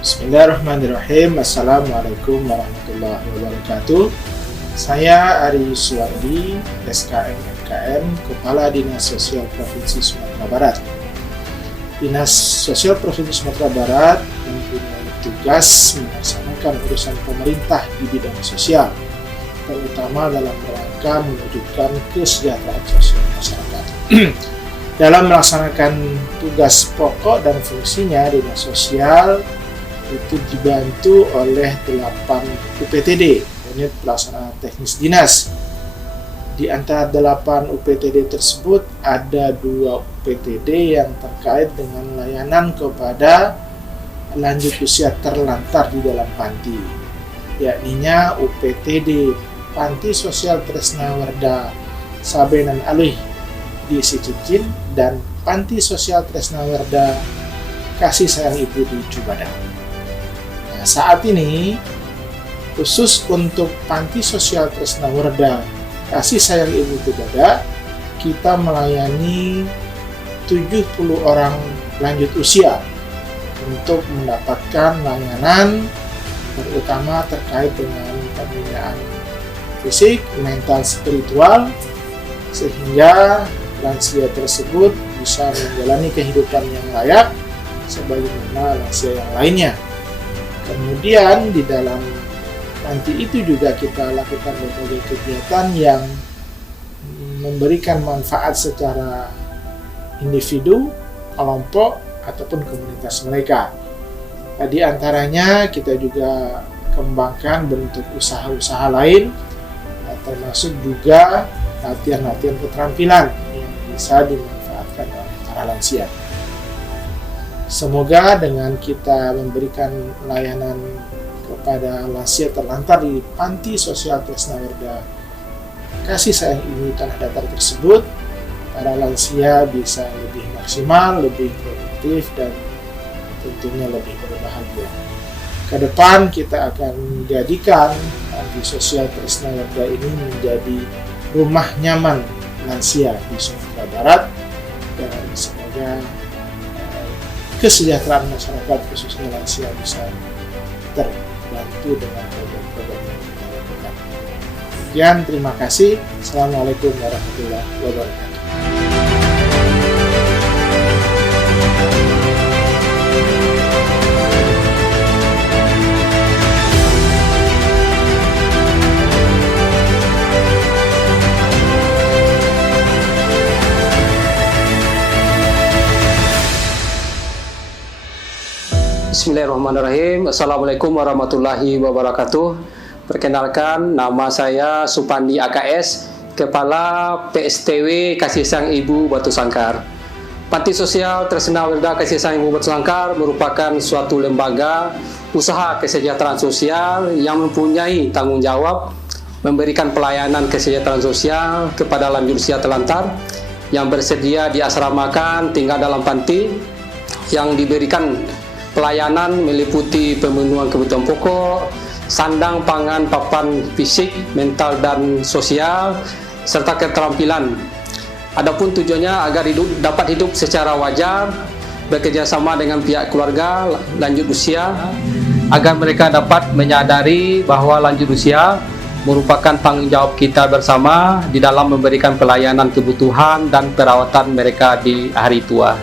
Bismillahirrahmanirrahim. Assalamualaikum warahmatullahi wabarakatuh. Saya Ari Suwardi, SKM FKM, Kepala Dinas Sosial Provinsi Sumatera Barat. Dinas Sosial Provinsi Sumatera Barat mempunyai tugas melaksanakan urusan pemerintah di bidang sosial, terutama dalam rangka mewujudkan kesejahteraan sosial masyarakat. Dalam melaksanakan tugas pokok dan fungsinya, Dinas Sosial itu dibantu oleh 8 UPTD, unit pelaksana teknis dinas. Di antara 8 UPTD tersebut ada 2 UPTD yang terkait dengan layanan kepada lanjut usia terlantar di dalam panti, yakninya UPTD Panti Sosial Tresnawarda Sabenan Alih di Sicicin dan Panti Sosial Tresnawarda Kasih Sayang Ibu di Cubadang. Nah, saat ini khusus untuk Panti Sosial Tresnawarda Kasih Sayang Ibu Cubadang, kita melayani 70 orang lanjut usia untuk mendapatkan layanan terutama terkait dengan pembinaan fisik, mental, spiritual, sehingga lansia tersebut bisa menjalani kehidupan yang layak sebagaimana lansia yang lainnya. Kemudian di dalam panti itu juga kita lakukan berbagai kegiatan yang memberikan manfaat secara individu, kelompok, ataupun komunitas mereka. Di antaranya kita juga kembangkan bentuk usaha-usaha lain, termasuk juga latihan-latihan keterampilan yang bisa dimanfaatkan oleh para lansia. Semoga dengan kita memberikan layanan kepada lansia terlantar di Panti Sosial Tresnawarda Kasih Sayang Ibu Tanah Datar tersebut, para lansia bisa lebih maksimal, lebih produktif, dan tentunya lebih berbahagia. Ke depan kita akan menjadikan Panti Sosial Tresnawarda ini menjadi rumah nyaman lansia di Sumatera Barat, dan semoga kesejahteraan masyarakat khususnya lansia bisa terbantu dengan program-program yang kita lakukan. Sekian, terima kasih. Assalamualaikum warahmatullahi wabarakatuh. Bismillahirrahmanirrahim. Assalamualaikum warahmatullahi wabarakatuh. Perkenalkan, nama saya Supandi AKS, Kepala PSTW Kasih Sayang Ibu Batu Sangkar. Panti Sosial Tresnawarda Kasih Sayang Ibu Batu Sangkar merupakan suatu lembaga usaha kesejahteraan sosial yang mempunyai tanggung jawab memberikan pelayanan kesejahteraan sosial kepada lanjut usia terlantar yang bersedia diasramakan tinggal dalam panti, yang diberikan pelayanan meliputi pemenuhan kebutuhan pokok, sandang, pangan, papan fisik, mental, dan sosial, serta keterampilan. Adapun tujuannya agar dapat hidup secara wajar, bekerjasama dengan pihak keluarga lanjut usia, agar mereka dapat menyadari bahwa lanjut usia merupakan tanggung jawab kita bersama di dalam memberikan pelayanan kebutuhan dan perawatan mereka di hari tua.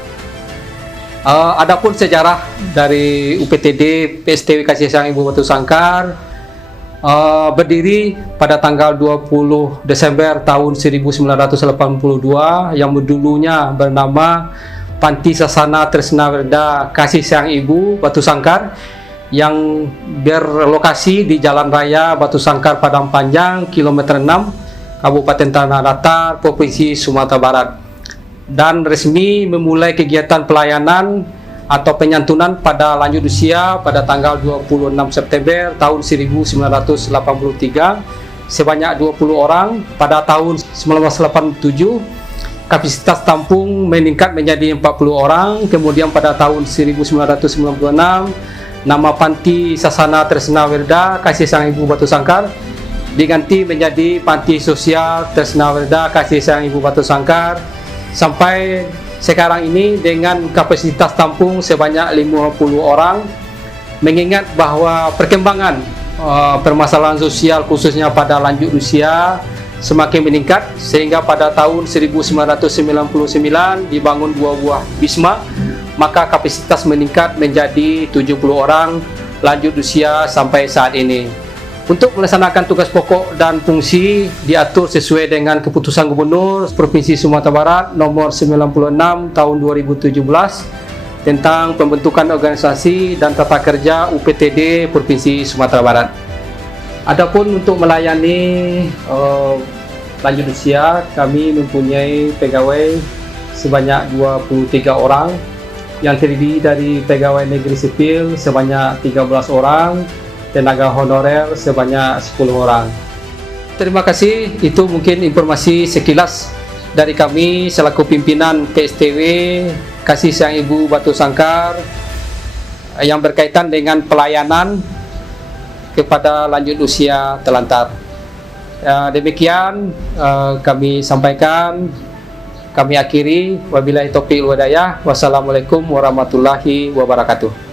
Adapun sejarah dari UPTD PSTW Kasih Sayang Ibu Batu Sangkar berdiri pada tanggal 20 Desember tahun 1982 yang dulunya bernama Panti Sasana Tresnawarda Kasih Sayang Ibu Batu Sangkar, yang berlokasi di Jalan Raya Batu Sangkar Padang Panjang kilometer 6 Kabupaten Tanah Datar, Provinsi Sumatera Barat, dan resmi memulai kegiatan pelayanan atau penyantunan pada lanjut usia pada tanggal 26 September tahun 1983 sebanyak 20 orang. Pada tahun 1987 kapasitas tampung meningkat menjadi 40 orang. Kemudian pada tahun 1996 nama Panti Sasana Tresnawarda Kasih Sayang Ibu Batu Sangkar diganti menjadi Panti Sosial Tresnawarda Kasih Sayang Ibu Batu Sangkar sampai sekarang ini dengan kapasitas tampung sebanyak 50 orang mengingat bahwa perkembangan permasalahan sosial khususnya pada lanjut usia semakin meningkat, sehingga pada tahun 1999 dibangun 2 buah Wisma, maka kapasitas meningkat menjadi 70 orang lanjut usia sampai saat ini. Untuk melaksanakan tugas pokok dan fungsi diatur sesuai dengan Keputusan Gubernur Provinsi Sumatera Barat nomor 96 tahun 2017 tentang pembentukan organisasi dan tata kerja UPTD Provinsi Sumatera Barat. Adapun untuk melayani lanjut usia, kami mempunyai pegawai sebanyak 23 orang yang terdiri dari pegawai negeri sipil sebanyak 13 orang, tenaga honorer sebanyak 10 orang. Terima kasih, itu mungkin informasi sekilas dari kami selaku pimpinan PSTW Kasih Sayang Ibu Batu Sangkar yang berkaitan dengan pelayanan kepada lanjut usia telantar. Demikian kami sampaikan, kami akhiri. Wabillahi taufiq wal hidayah. Wassalamualaikum warahmatullahi wabarakatuh.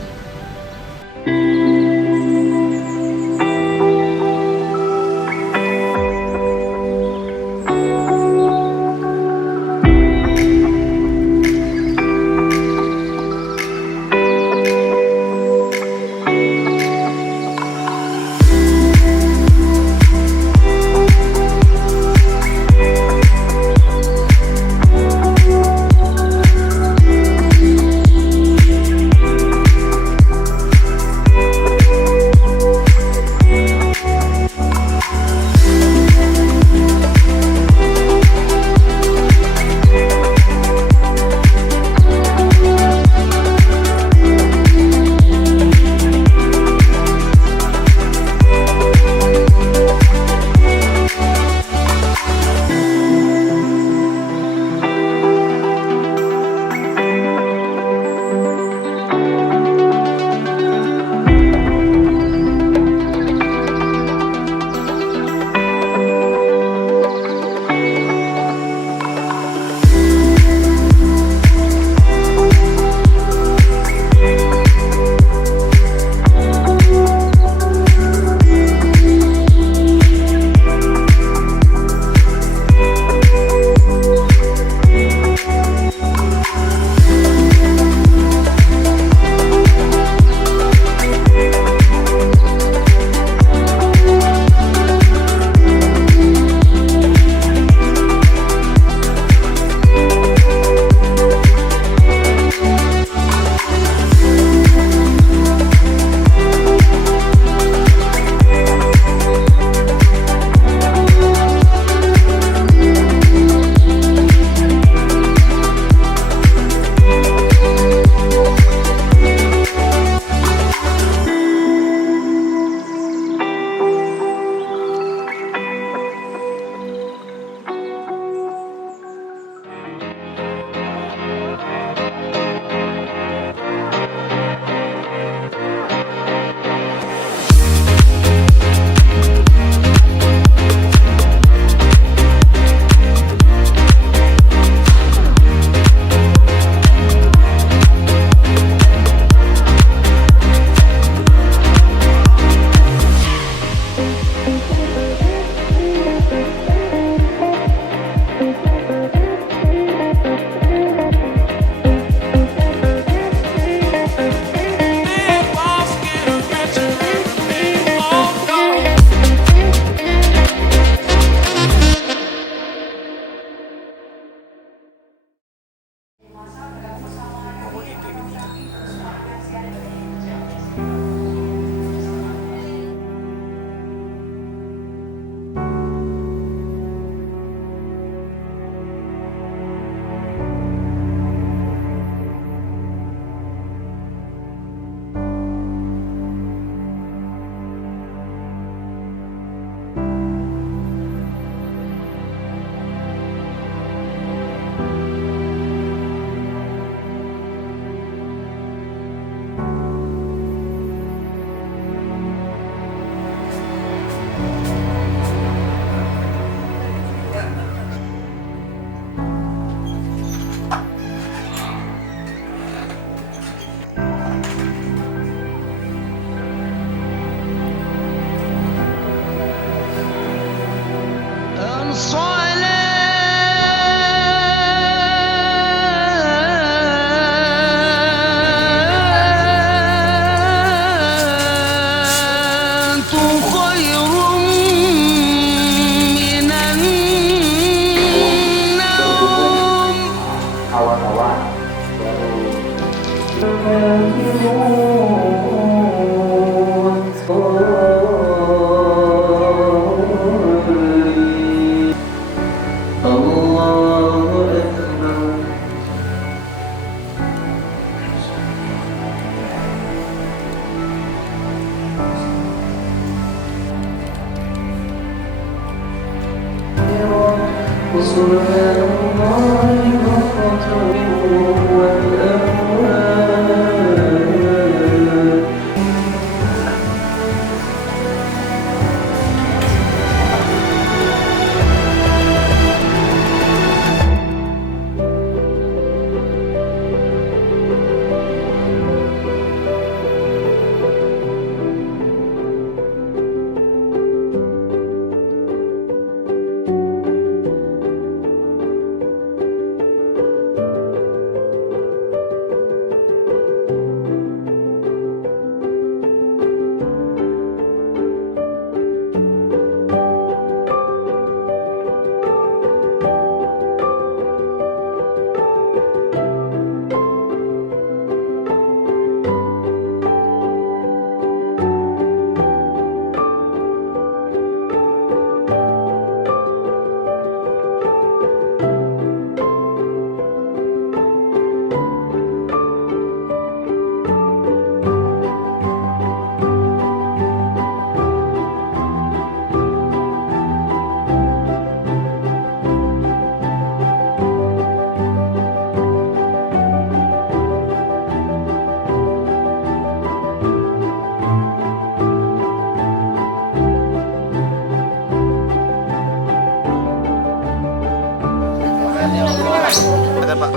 Ada Pak.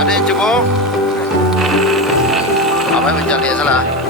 Ada yang cukup? Apa yang mencari salah?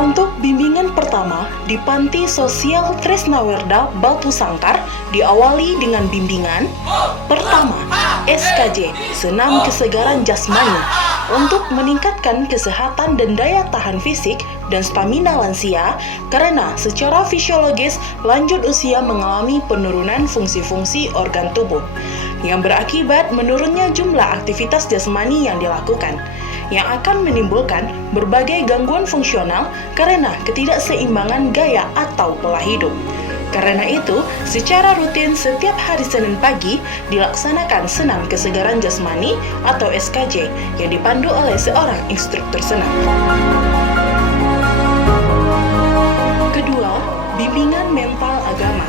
Untuk bimbingan pertama di Panti Sosial Tresnawerda Batu Sangkar diawali dengan bimbingan pertama SKJ Senam Kesegaran Jasmani untuk meningkatkan kesehatan dan daya tahan fisik dan stamina lansia karena secara fisiologis lanjut usia mengalami penurunan fungsi-fungsi organ tubuh yang berakibat menurunnya jumlah aktivitas jasmani yang dilakukan, yang akan menimbulkan berbagai gangguan fungsional karena ketidakseimbangan gaya atau pola hidup. Karena itu, secara rutin setiap hari Senin pagi dilaksanakan senam kesegaran jasmani atau SKJ yang dipandu oleh seorang instruktur senam. Kedua, bimbingan mental agama.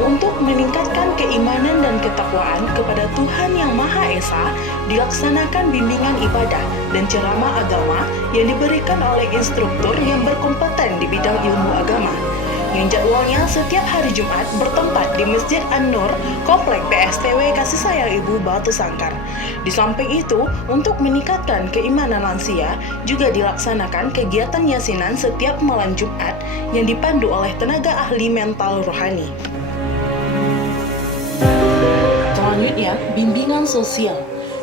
Untuk meningkatkan keimanan dan ketakwaan kepada Tuhan Yang Maha Esa, dilaksanakan bimbingan ibadah dan ceramah agama yang diberikan oleh instruktur yang berkompeten di bidang ilmu agama, yang jadwalnya setiap hari Jumat bertempat di Masjid An-Nur, Komplek PSTW Kasih Sayang Ibu Batu Sangkar. Di samping itu, untuk meningkatkan keimanan lansia, juga dilaksanakan kegiatan yasinan setiap malam Jumat yang dipandu oleh tenaga ahli mental rohani. Selanjutnya, bimbingan sosial.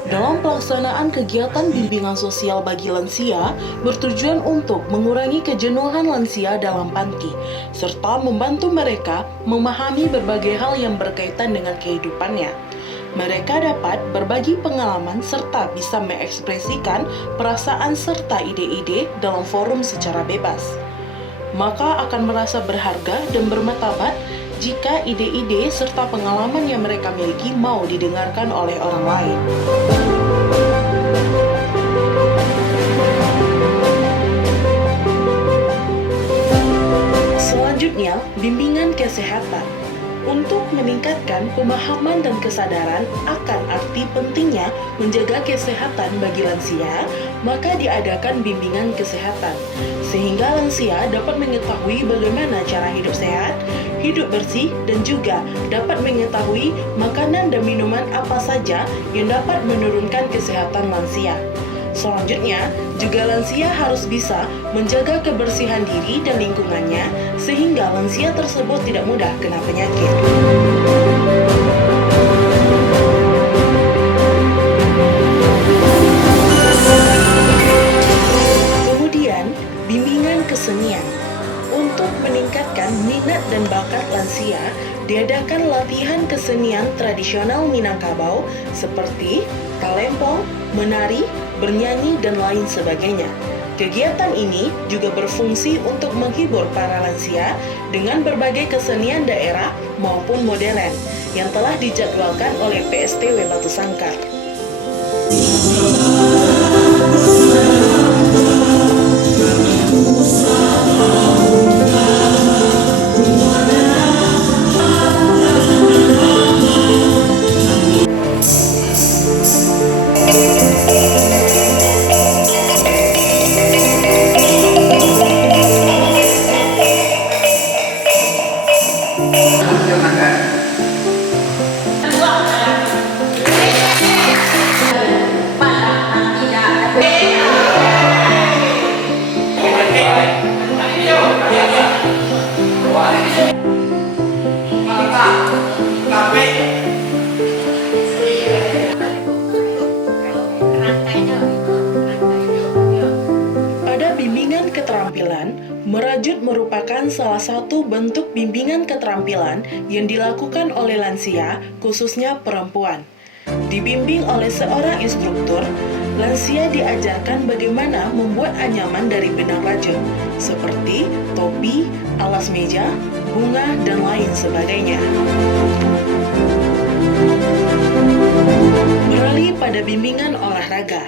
Dalam pelaksanaan kegiatan bimbingan sosial bagi lansia, bertujuan untuk mengurangi kejenuhan lansia dalam panti, serta membantu mereka memahami berbagai hal yang berkaitan dengan kehidupannya. Mereka dapat berbagi pengalaman serta bisa mengekspresikan perasaan serta ide-ide dalam forum secara bebas. Maka akan merasa berharga dan bermartabat jika ide-ide serta pengalaman yang mereka miliki mau didengarkan oleh orang lain. Selanjutnya, bimbingan kesehatan. Untuk meningkatkan pemahaman dan kesadaran akan arti pentingnya menjaga kesehatan bagi lansia, maka diadakan bimbingan kesehatan, sehingga lansia dapat mengetahui bagaimana cara hidup sehat, hidup bersih, dan juga dapat mengetahui makanan dan minuman apa saja yang dapat menurunkan kesehatan lansia. Selanjutnya, juga lansia harus bisa menjaga kebersihan diri dan lingkungannya sehingga lansia tersebut tidak mudah kena penyakit. Kemudian, bimbingan kesenian. Untuk meningkatkan minat dan bakat lansia, diadakan latihan kesenian tradisional Minangkabau seperti talempong, menari, bernyanyi, dan lain sebagainya. Kegiatan ini juga berfungsi untuk menghibur para lansia dengan berbagai kesenian daerah maupun modern yang telah dijadwalkan oleh PSTW Batu Sangkar. Merajut merupakan salah satu bentuk bimbingan keterampilan yang dilakukan oleh lansia, khususnya perempuan. Dibimbing oleh seorang instruktur, lansia diajarkan bagaimana membuat anyaman dari benang rajut, seperti topi, alas meja, bunga, dan lain sebagainya. Beralih pada bimbingan olahraga.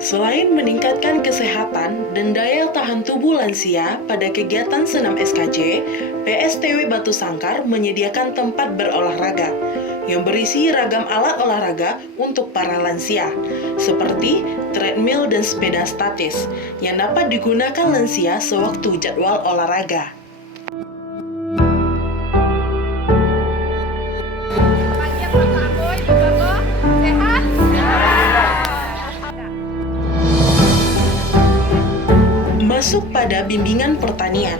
Selain meningkatkan kesehatan dan daya tahan tubuh lansia pada kegiatan senam SKJ, PSTW Batu Sangkar menyediakan tempat berolahraga yang berisi ragam alat olahraga untuk para lansia, seperti treadmill dan sepeda statis yang dapat digunakan lansia sewaktu jadwal olahraga. Masuk pada bimbingan pertanian.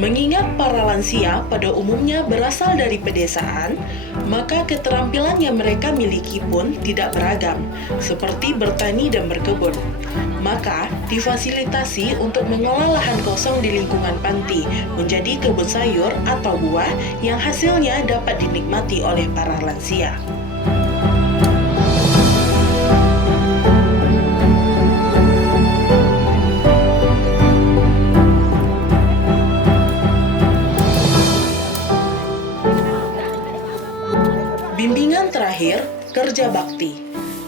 Mengingat para lansia pada umumnya berasal dari pedesaan, maka keterampilan yang mereka miliki pun tidak beragam, seperti bertani dan berkebun. Maka, difasilitasi untuk mengolah lahan kosong di lingkungan panti menjadi kebun sayur atau buah yang hasilnya dapat dinikmati oleh para lansia. Bimbingan terakhir, kerja bakti.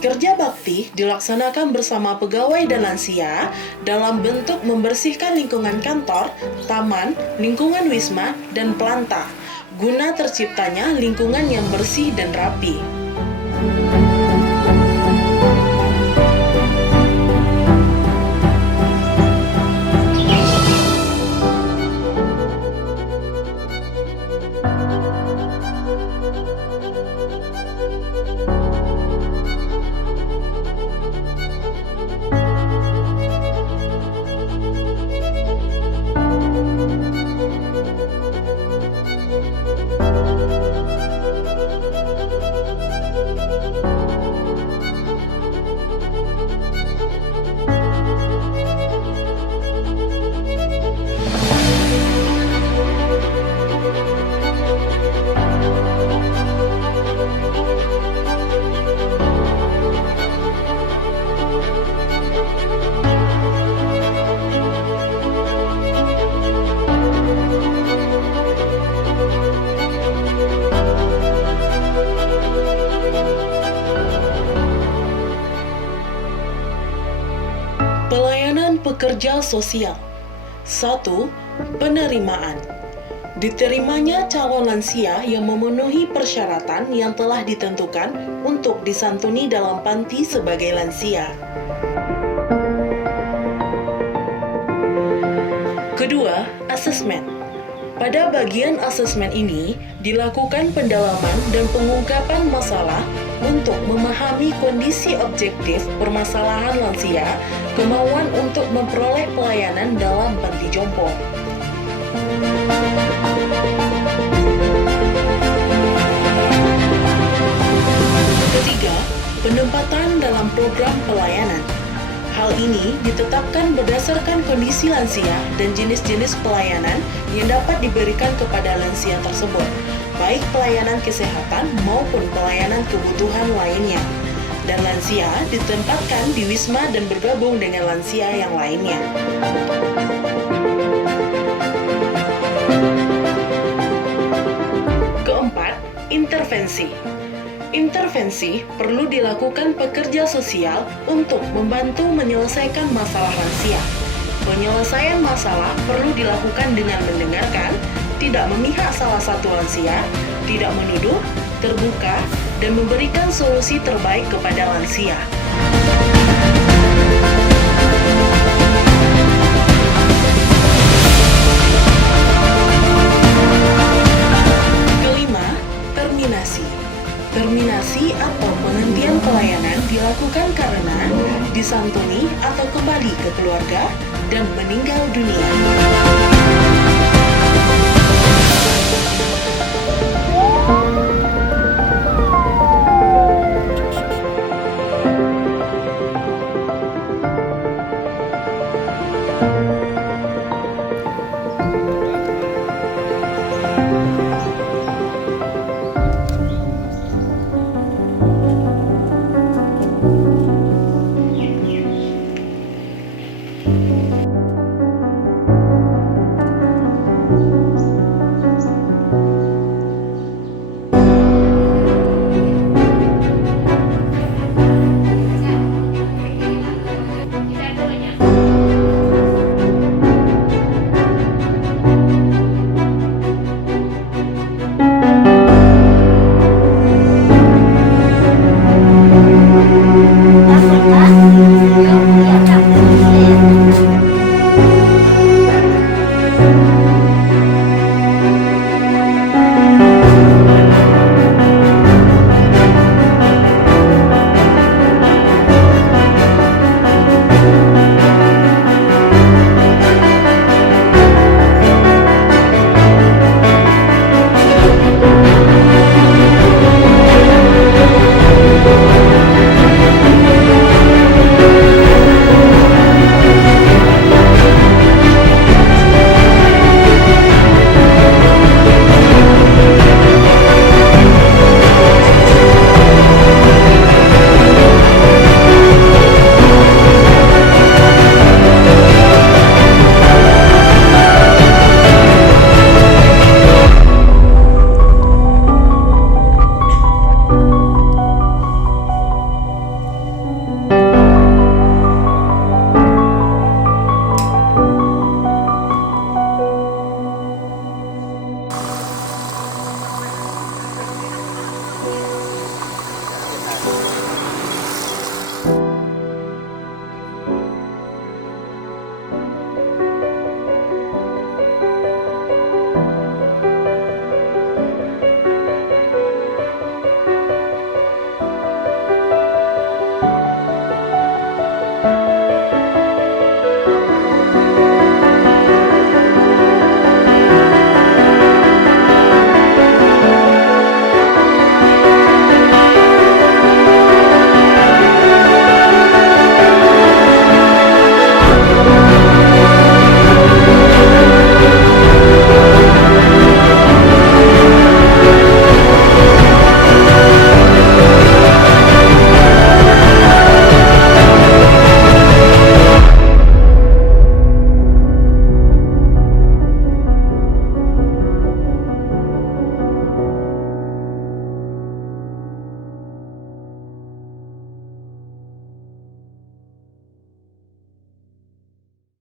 Kerja bakti dilaksanakan bersama pegawai dan lansia dalam bentuk membersihkan lingkungan kantor, taman, lingkungan wisma, dan planta, guna terciptanya lingkungan yang bersih dan rapi. Pelayanan pekerja sosial. 1. Penerimaan. Diterimanya calon lansia yang memenuhi persyaratan yang telah ditentukan untuk disantuni dalam panti sebagai lansia. Kedua, asesmen. Pada bagian asesmen ini, dilakukan pendalaman dan pengungkapan masalah untuk memahami kondisi objektif permasalahan lansia, kemauan untuk memperoleh pelayanan dalam panti jompo. Ketiga, penempatan dalam program pelayanan. Hal ini ditetapkan berdasarkan kondisi lansia dan jenis-jenis pelayanan yang dapat diberikan kepada lansia tersebut, baik pelayanan kesehatan maupun pelayanan kebutuhan lainnya. Dan lansia ditempatkan di wisma dan bergabung dengan lansia yang lainnya. Keempat, intervensi. Intervensi perlu dilakukan pekerja sosial untuk membantu menyelesaikan masalah lansia. Penyelesaian masalah perlu dilakukan dengan mendengarkan, tidak memihak salah satu lansia, tidak menuduh, terbuka, dan memberikan solusi terbaik kepada lansia. Kelima, terminasi. Terminasi atau penghentian pelayanan dilakukan karena disantuni atau kembali ke keluarga dan meninggal dunia.